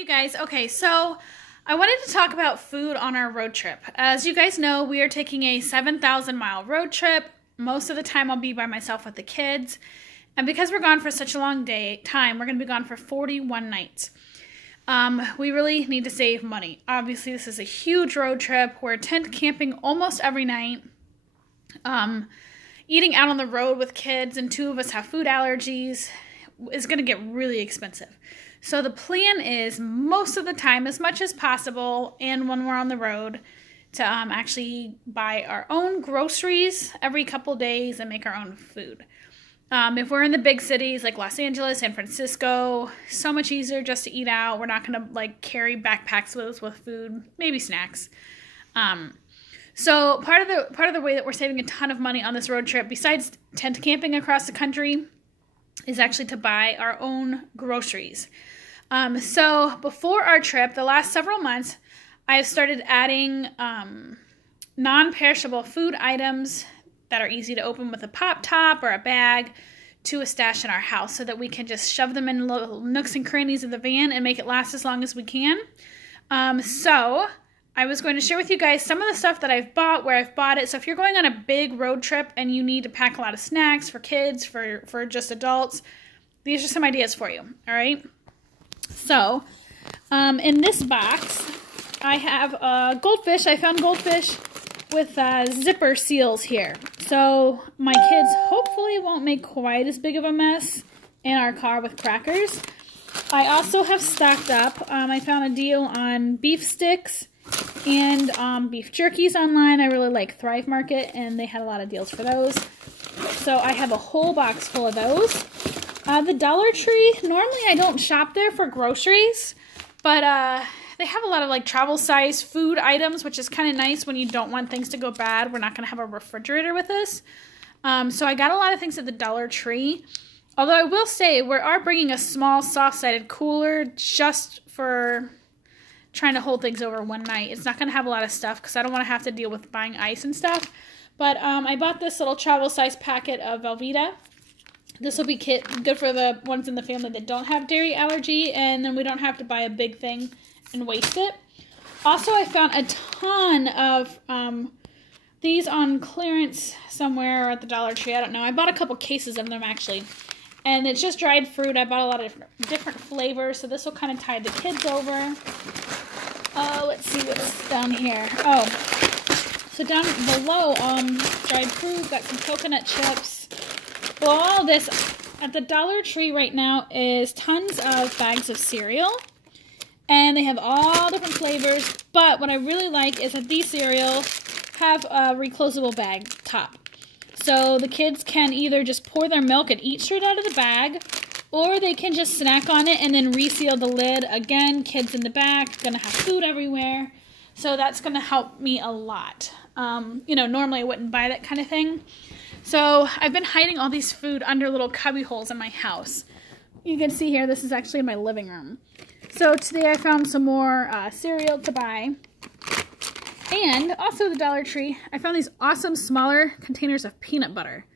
You guys, okay, so I wanted to talk about food on our road trip. As you guys know, we are taking a 7,000-mile road trip. Most of the time I'll be by myself with the kids. And because we're gone for such a long time, we're going to be gone for 41 nights. We really need to save money. Obviously, this is a huge road trip. We're tent camping almost every night. Eating out on the road with kids, and 2 of us have food allergies, is going to get really expensive. So the plan is most of the time, as much as possible, and when we're on the road, to actually buy our own groceries every couple days and make our own food. If we're in the big cities like Los Angeles, San Francisco, so much easier just to eat out. We're not going to like carry backpacks with us with food, maybe snacks. So part of the way that we're saving a ton of money on this road trip, besides tent camping across the country, is actually to buy our own groceries. So before our trip, the last several months, I've started adding non-perishable food items that are easy to open with a pop top or a bag to a stash in our house so that we can just shove them in little nooks and crannies of the van and make it last as long as we can. So I was going to share with you guys some of the stuff that I've bought, where I've bought it. So if you're going on a big road trip and you need to pack a lot of snacks for kids, for just adults, these are some ideas for you, all right? So in this box, I have goldfish. I found goldfish with zipper seals here. So my kids hopefully won't make quite as big of a mess in our car with crackers. I also have stocked up. I found a deal on beef sticks and beef jerkies online. I really like Thrive Market, and they had a lot of deals for those. So I have a whole box full of those. The Dollar Tree, normally I don't shop there for groceries, but they have a lot of like travel size food items, which is kind of nice when you don't want things to go bad. We're not going to have a refrigerator with us. So I got a lot of things at the Dollar Tree. Although I will say we are bringing a small soft-sided cooler just for trying to hold things over one night. It's not going to have a lot of stuff because I don't want to have to deal with buying ice and stuff. But I bought this little travel size packet of Velveeta. This will be good for the ones in the family that don't have dairy allergy, and then we don't have to buy a big thing and waste it. Also, I found a ton of these on clearance somewhere or at the Dollar Tree. I don't know. I bought a couple cases of them actually. And it's just dried fruit. I bought a lot of different flavors, so this will kind of tide the kids over. Let's see what's down here. Oh, so down below, dried fruit, got some coconut chips. Well, all this at the Dollar Tree right now is tons of bags of cereal. And they have all different flavors, but what I really like is that these cereals have a reclosable bag top. So the kids can either just pour their milk and eat straight out of the bag, or they can just snack on it and then reseal the lid. Again, kids in the back, gonna have food everywhere. So that's gonna help me a lot. You know, normally I wouldn't buy that kind of thing. So I've been hiding all these food under little cubby holes in my house. You can see here, this is actually in my living room. So today I found some more cereal to buy. And also the Dollar Tree, I found these awesome smaller containers of peanut butter.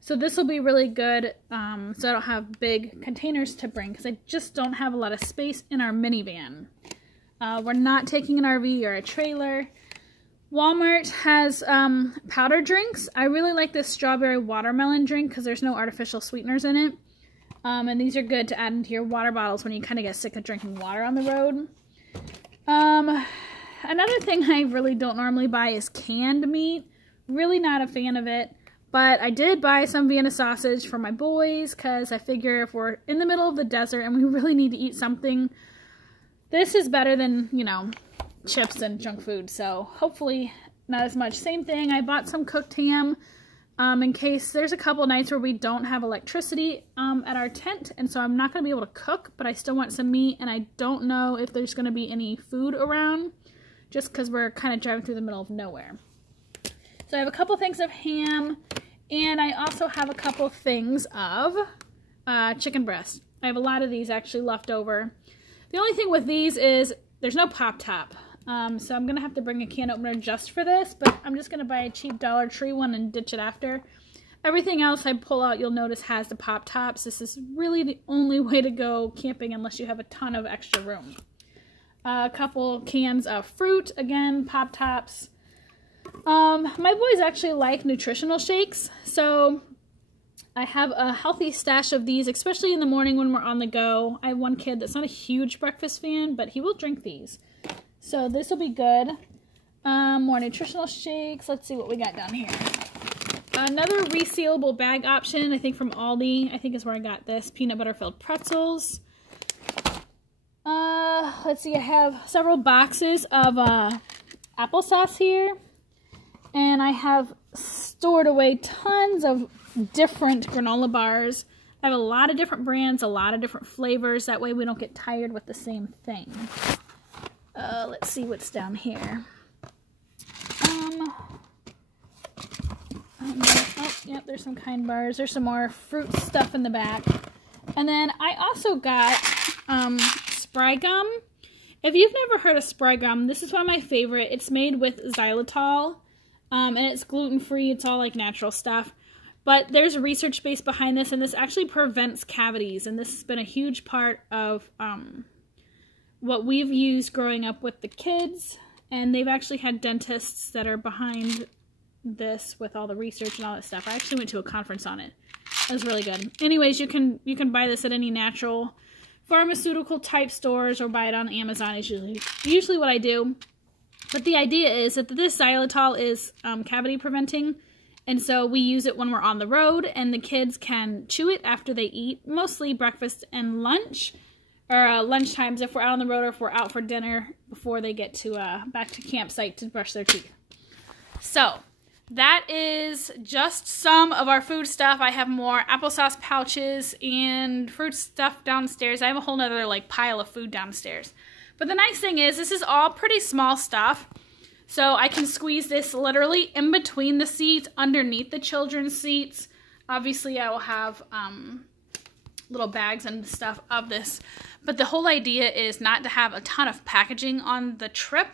So this will be really good, so I don't have big containers to bring, because I just don't have a lot of space in our minivan. We're not taking an RV or a trailer. Walmart has powder drinks. I really like this strawberry watermelon drink because there's no artificial sweeteners in it. And these are good to add into your water bottles when you kind of get sick of drinking water on the road. Another thing I really don't normally buy is canned meat. Really not a fan of it. But I did buy some Vienna sausage for my boys because I figure if we're in the middle of the desert and we really need to eat something, this is better than, you know, chips and junk food. So hopefully not as much. Same thing, I bought some cooked ham in case there's a couple nights where we don't have electricity at our tent. And so I'm not going to be able to cook, but I still want some meat. And I don't know if there's going to be any food around, just because we're kind of driving through the middle of nowhere. So I have a couple things of ham, and I also have a couple things of chicken breast. I have a lot of these actually left over. The only thing with these is there's no pop top. So I'm going to have to bring a can opener just for this, but I'm just going to buy a cheap Dollar Tree one and ditch it after. Everything else I pull out, you'll notice, has the pop tops. This is really the only way to go camping unless you have a ton of extra room. A couple cans of fruit, again, Pop-Tops. My boys actually like nutritional shakes, so I have a healthy stash of these, especially in the morning when we're on the go. I have one kid that's not a huge breakfast fan, but he will drink these. So this will be good. More nutritional shakes. Let's see what we got down here. Another resealable bag option, I think from Aldi. I think is where I got this. Peanut butter filled pretzels. Let's see, I have several boxes of applesauce here. And I have stored away tons of different granola bars. I have a lot of different brands, a lot of different flavors. That way we don't get tired with the same thing. Let's see what's down here. Oh, yep, there's some Kind bars. There's some more fruit stuff in the back. And then I also got Sprite Gum. If you've never heard of Sprite Gum, this is one of my favorite. It's made with xylitol, and it's gluten-free. It's all like natural stuff. But there's research base behind this, and this actually prevents cavities. And this has been a huge part of what we've used growing up with the kids. And they've actually had dentists that are behind this with all the research and all that stuff. I actually went to a conference on it. It was really good. Anyways, you can buy this at any natural pharmaceutical type stores or buy it on Amazon is usually what I do. But the idea is that this xylitol is cavity preventing, and so we use it when we're on the road, and the kids can chew it after they eat, mostly breakfast and lunch, or lunch times if we're out on the road or if we're out for dinner before they get to back to campsite to brush their teeth. So that is just some of our food stuff. I have more applesauce pouches and fruit stuff downstairs. I have a whole nother like pile of food downstairs. But the nice thing is this is all pretty small stuff. So I can squeeze this literally in between the seats, underneath the children's seats. Obviously I will have little bags and stuff of this. But the whole idea is not to have a ton of packaging on the trip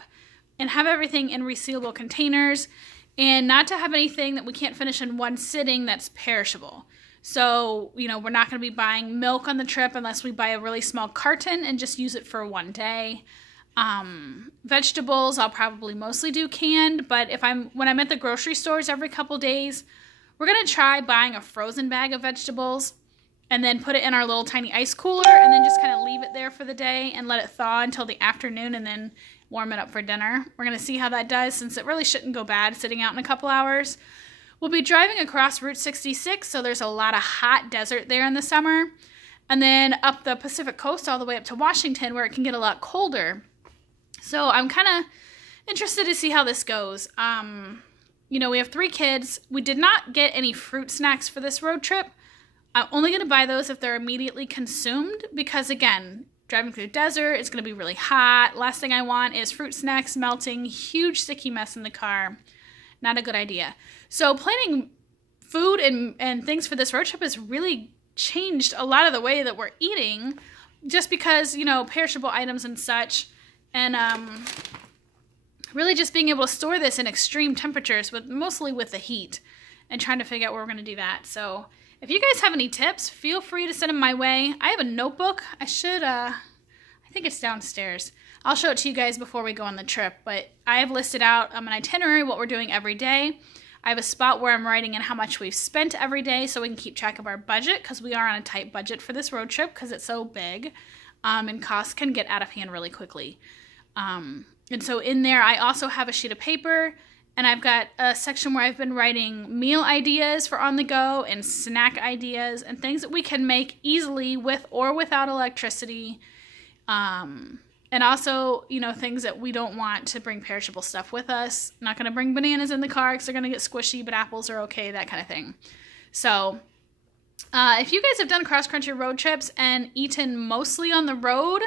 and have everything in resealable containers. And not to have anything that we can't finish in one sitting that's perishable. So, you know, we're not going to be buying milk on the trip unless we buy a really small carton and just use it for one day. Vegetables, I'll probably mostly do canned. But when I'm at the grocery stores every couple days, we're going to try buying a frozen bag of vegetables and then put it in our little tiny ice cooler and then just kind of leave it there for the day and let it thaw until the afternoon and then warm it up for dinner. We're going to see how that does since it really shouldn't go bad sitting out in a couple hours. We'll be driving across Route 66, so there's a lot of hot desert there in the summer. And then up the Pacific coast all the way up to Washington where it can get a lot colder. So I'm kind of interested to see how this goes. You know, we have 3 kids. We did not get any fruit snacks for this road trip. I'm only going to buy those if they're immediately consumed because, again, driving through the desert, it's going to be really hot. Last thing I want is fruit snacks melting, huge sticky mess in the car. Not a good idea. So planning food and things for this road trip has really changed a lot of the way that we're eating just because, you know, perishable items and such. And really just being able to store this in extreme temperatures, mostly with the heat, and trying to figure out where we're going to do that. So if you guys have any tips, feel free to send them my way. I have a notebook. I think it's downstairs. I'll show it to you guys before we go on the trip, but I have listed out an itinerary, what we're doing every day. I have a spot where I'm writing in how much we've spent every day so we can keep track of our budget because we are on a tight budget for this road trip because it's so big, and costs can get out of hand really quickly. And so in there, I also have a sheet of paper, and I've got a section where I've been writing meal ideas for on the go and snack ideas and things that we can make easily with or without electricity. And also, you know, things that we don't want to bring perishable stuff with us. Not going to bring bananas in the car because they're going to get squishy, but apples are okay, that kind of thing. So, if you guys have done cross-country road trips and eaten mostly on the road,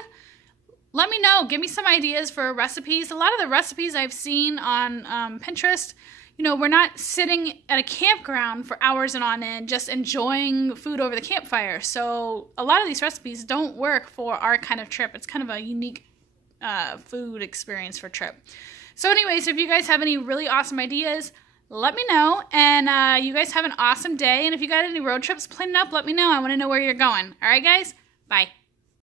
let me know. Give me some ideas for recipes. A lot of the recipes I've seen on Pinterest, you know, we're not sitting at a campground for hours and on end just enjoying food over the campfire. So a lot of these recipes don't work for our kind of trip. It's kind of a unique food experience for trip. So anyways, if you guys have any really awesome ideas, let me know. And you guys have an awesome day. And if you got any road trips planned up, let me know. I want to know where you're going. All right, guys? Bye.